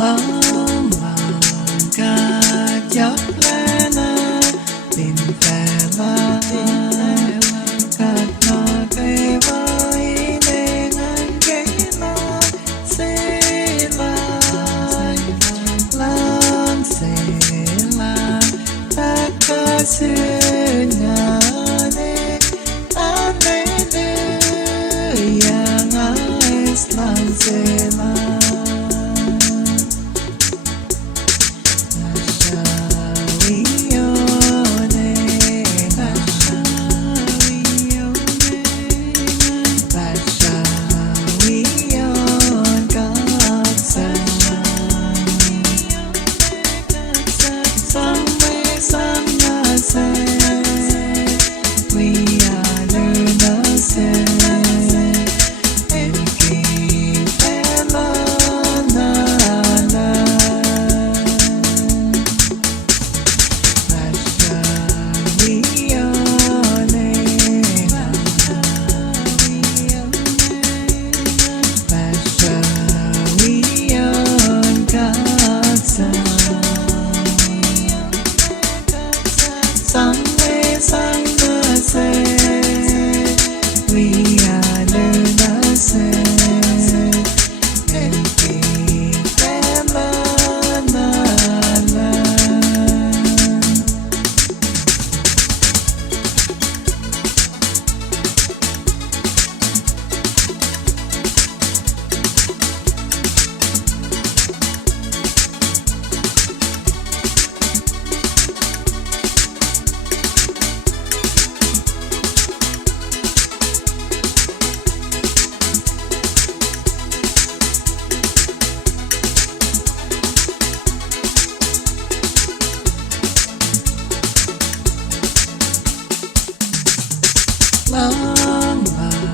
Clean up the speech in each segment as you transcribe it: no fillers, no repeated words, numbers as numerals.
Langkah jalan Tindalan Karena kewai dengan kena Selai Lang selai Tak kesenyane Aneh yang ais lang selai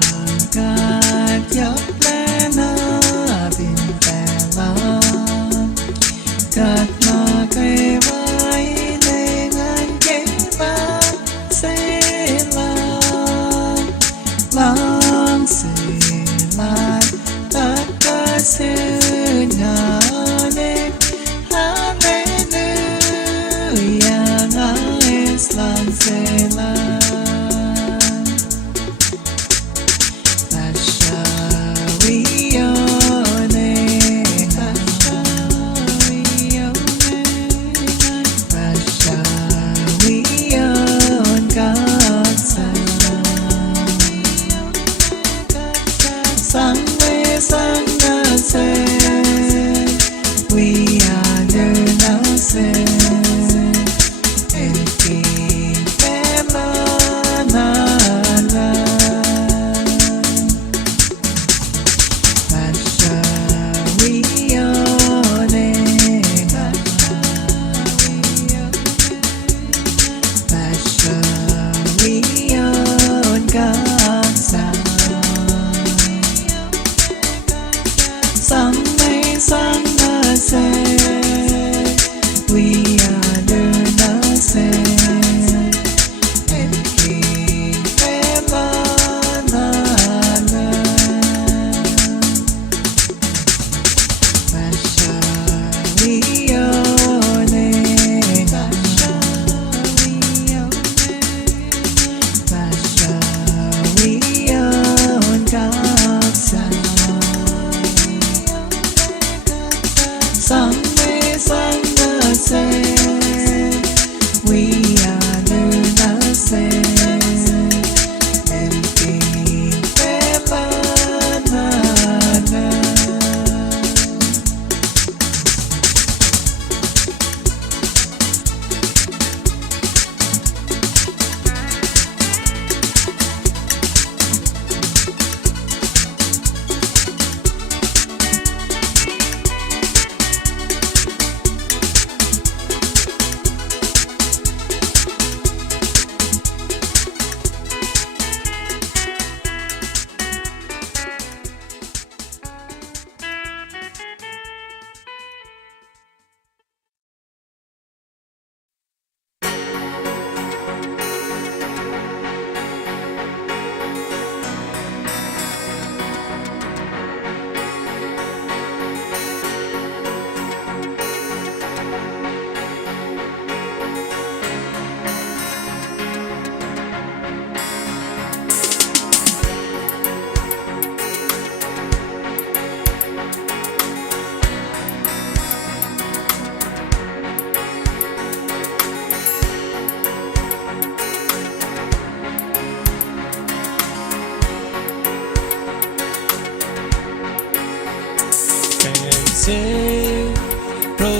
Langkah jalan Tindalan Karena kewai dengan kena Selai Lang selai Tak kesenyane Aneh yang ais lang selai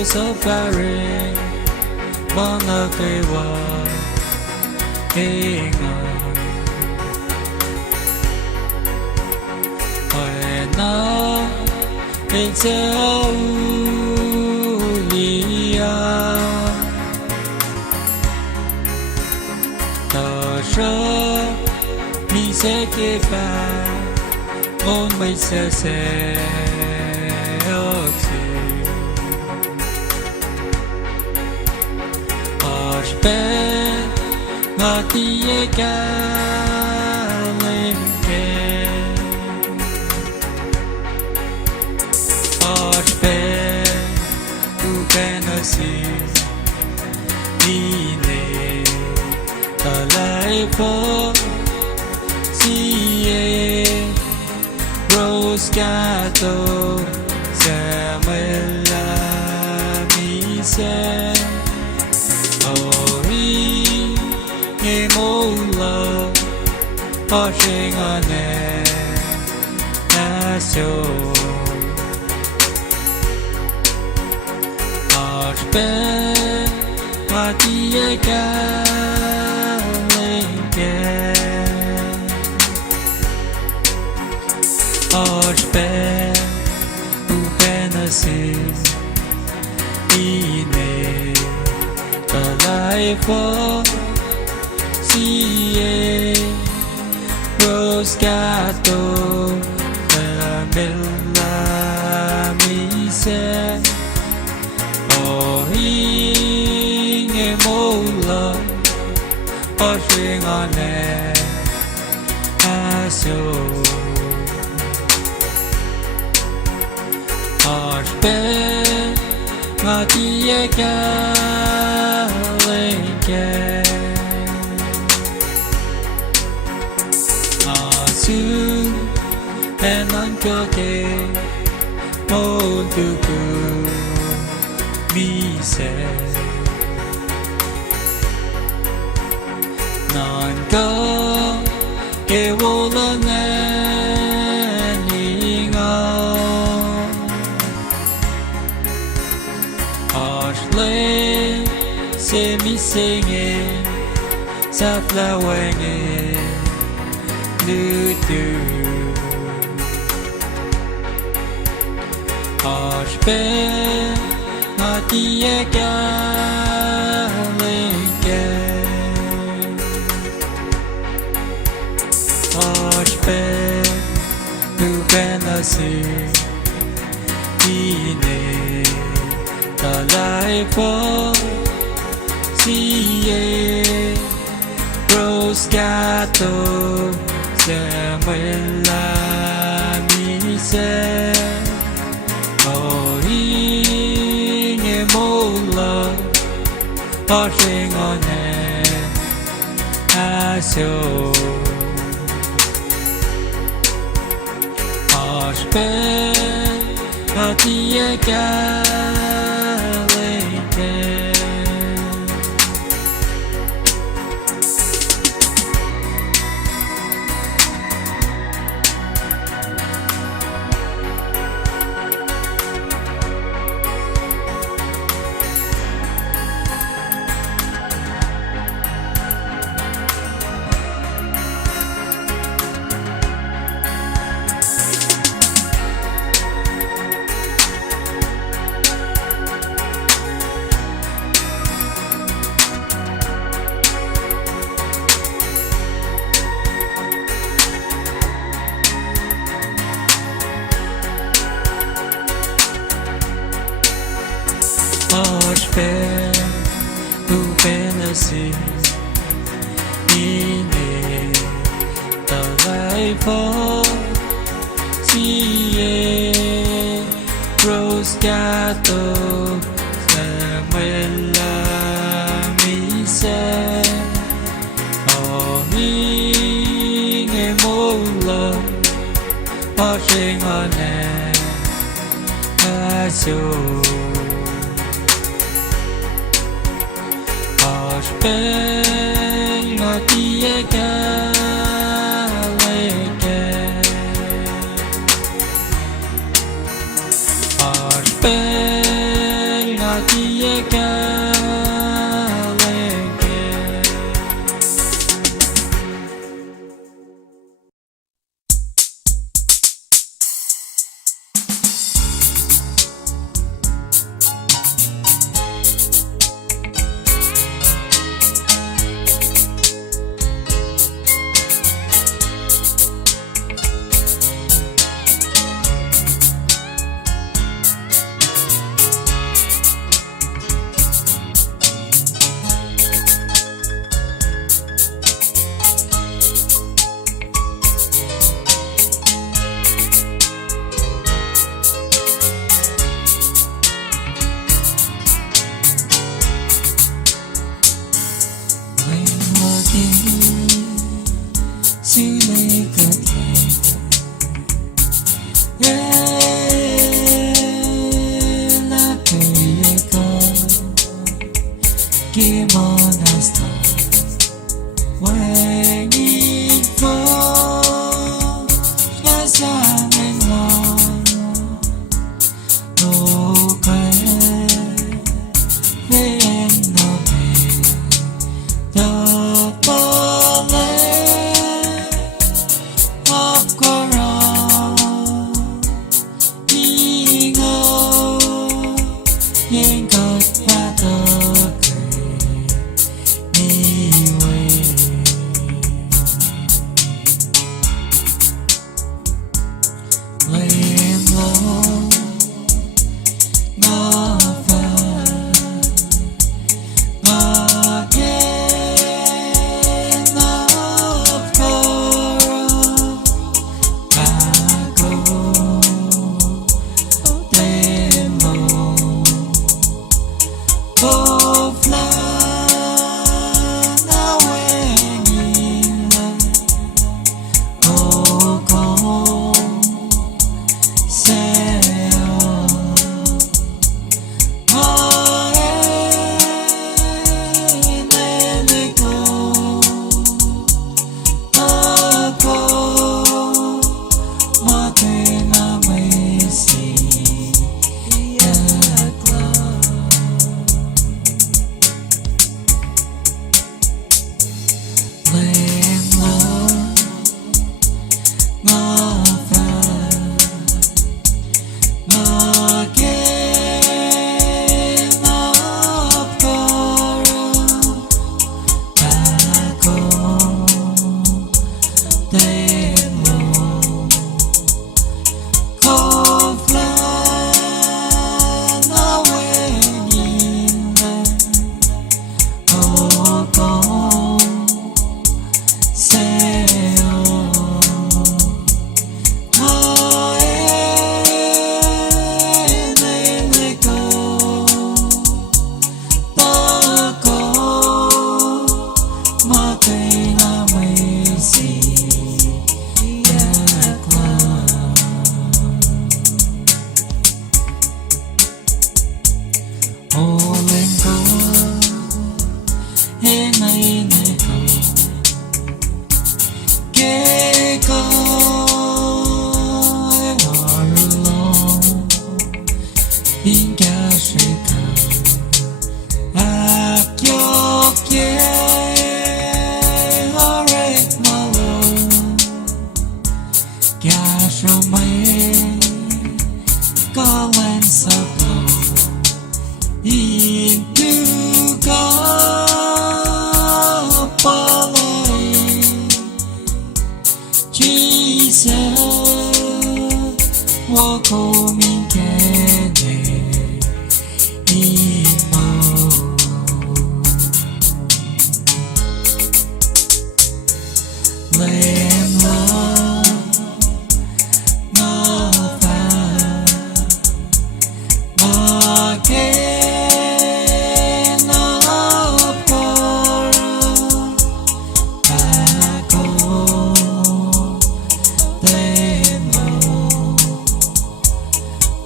suffering mga kaiwa ingat ay na ikaw liya ta sha mi se ke fa on mai se Mati kalenge Ashpe upenasi Ine Talaipo Siye Rose gato Samela mise Mola, washing on it, as your Ashben, Matia Galingan Ashben, Upenasis, Ine, the life of Rose gato Bella mise Inge mola Washing on it as your Ashben Matia Galingan and uncoke Moduku Mise Nanka Kewola Naninga Ashley Semi singing Saplawang Do Ashben Matia Galingan Ashben Upenasi Ine Talaipo Siye Rose gato Samela mise Inge mola washing on it as your Ashben Matia Galingan Ashben Upenasi Ine Talaipo Siye Rose gato Samela mise Inge mola Washing on it as your Ashben Matia Galingan Ashben Kim on a star, waiting for the shining one. Okay, then no pain, the ballet of coral, nhưng cất và tơ cười đi về lên lối ngõ về mà kia nắp coral và cô tên lối oh, fly away in the cold sail. Oh, and then they go. Oh, cold, Martin, I may see a cloud. Lên lối ngõ về mà kia nắp coral và cô tên lối cô fly away in the cold sail. Oh, and then they go. The cold Martin, I may see a cloud. Oh, lên go, and I go. Kể có em ở lòng in cả sự thầm ác dọc kia horek malo cả sự mây có lên sập lòng into God Jesus, 我口明给你一梦，连了我发，我给那个人把口。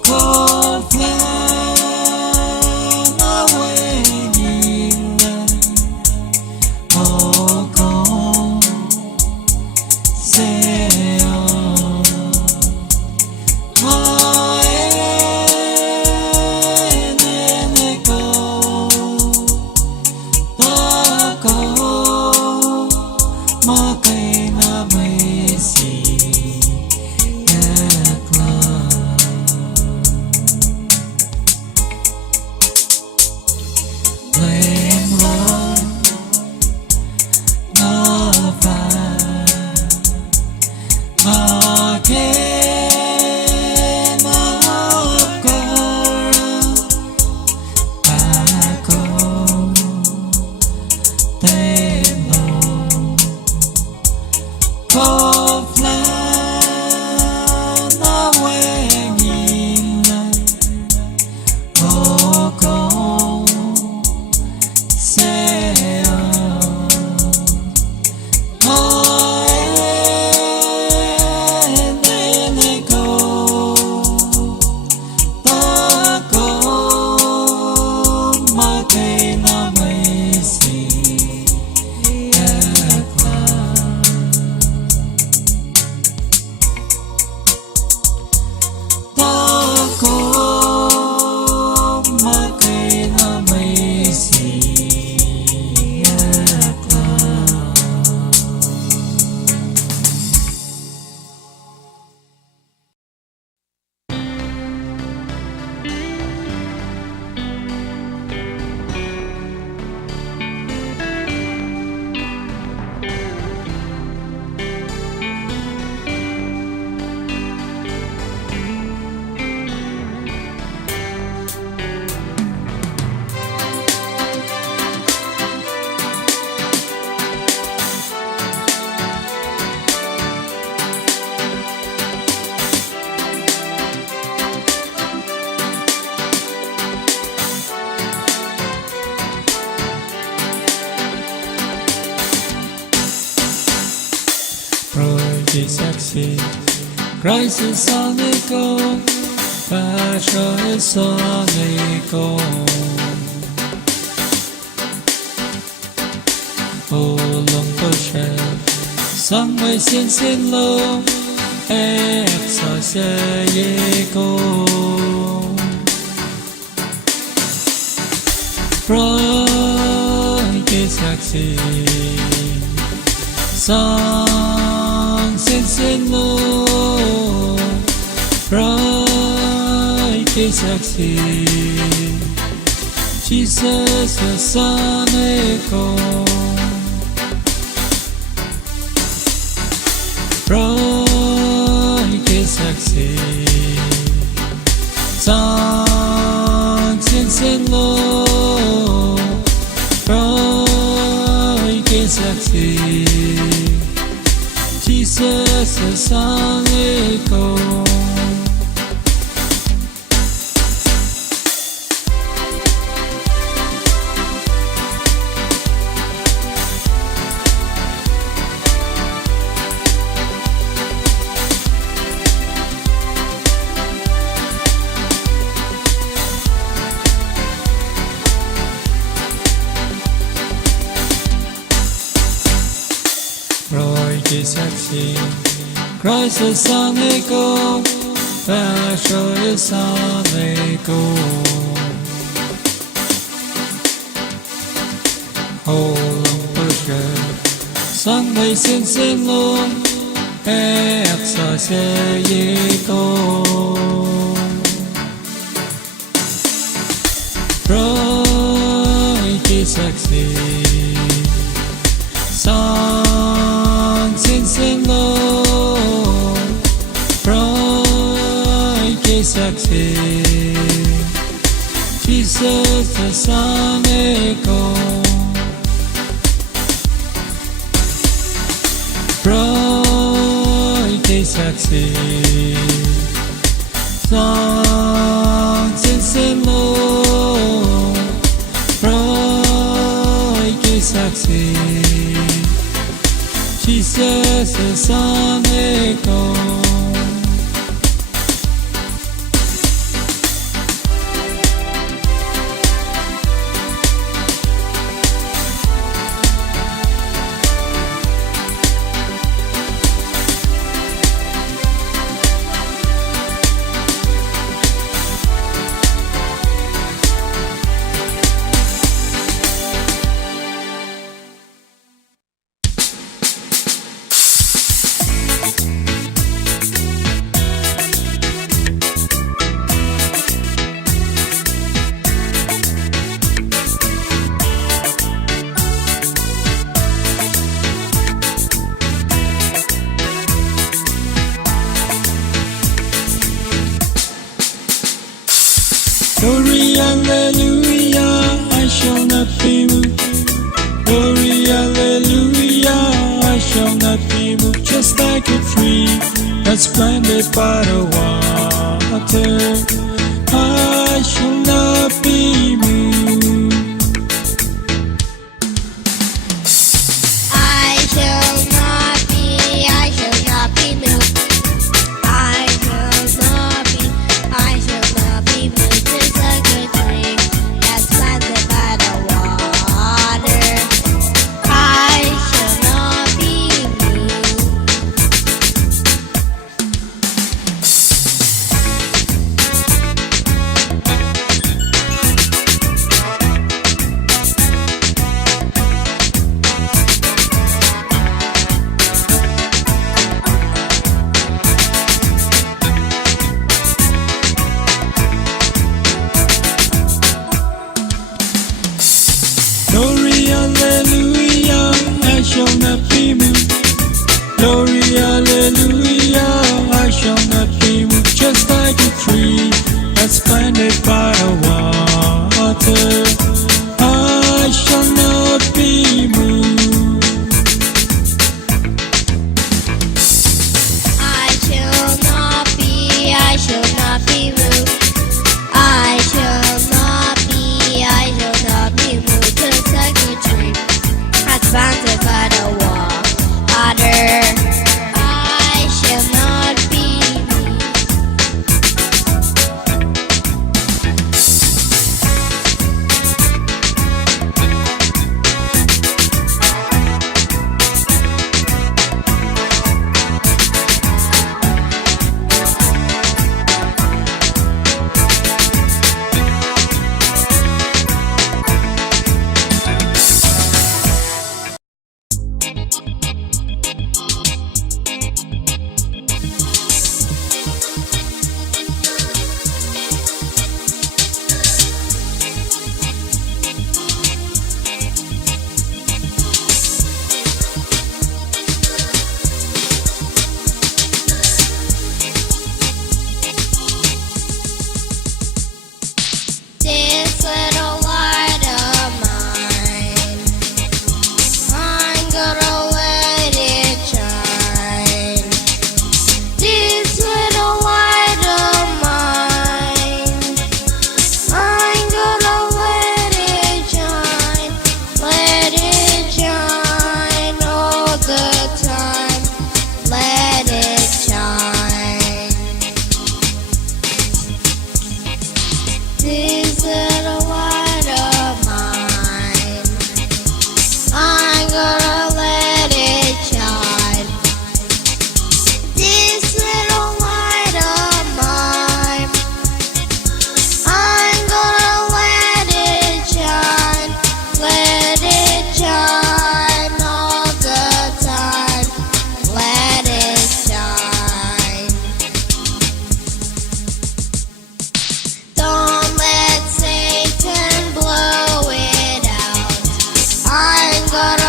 Cold fly away in the cold qui succeed. Christ is on the go, Passion is on the go. Oh, long push-up, some way sin low, exercise ye go. Pride is succeed. Song sin low, pride is succeed. Jesus the Son echo. Pride is succeed. Song sin low, pride is succeed. Jesus the Son echo. Christ is on the go, Passion is on the go. Hold on, push it. Sunday sin long, exercise ye go. Pride is succeed. Song sin low, pride is succeed. Jesus the Son echo. Pride is succeed. Song sin low, pride is succeed. Jesus the Son echo. Glory, hallelujah, I shall not be moved. Glory, hallelujah, I shall not be moved. Just like a tree that's planted by the water, I shall not be moved. I shall not be moved. I shall not be moved. Just like a tree that's planted by the water, I shall not be moved. gonna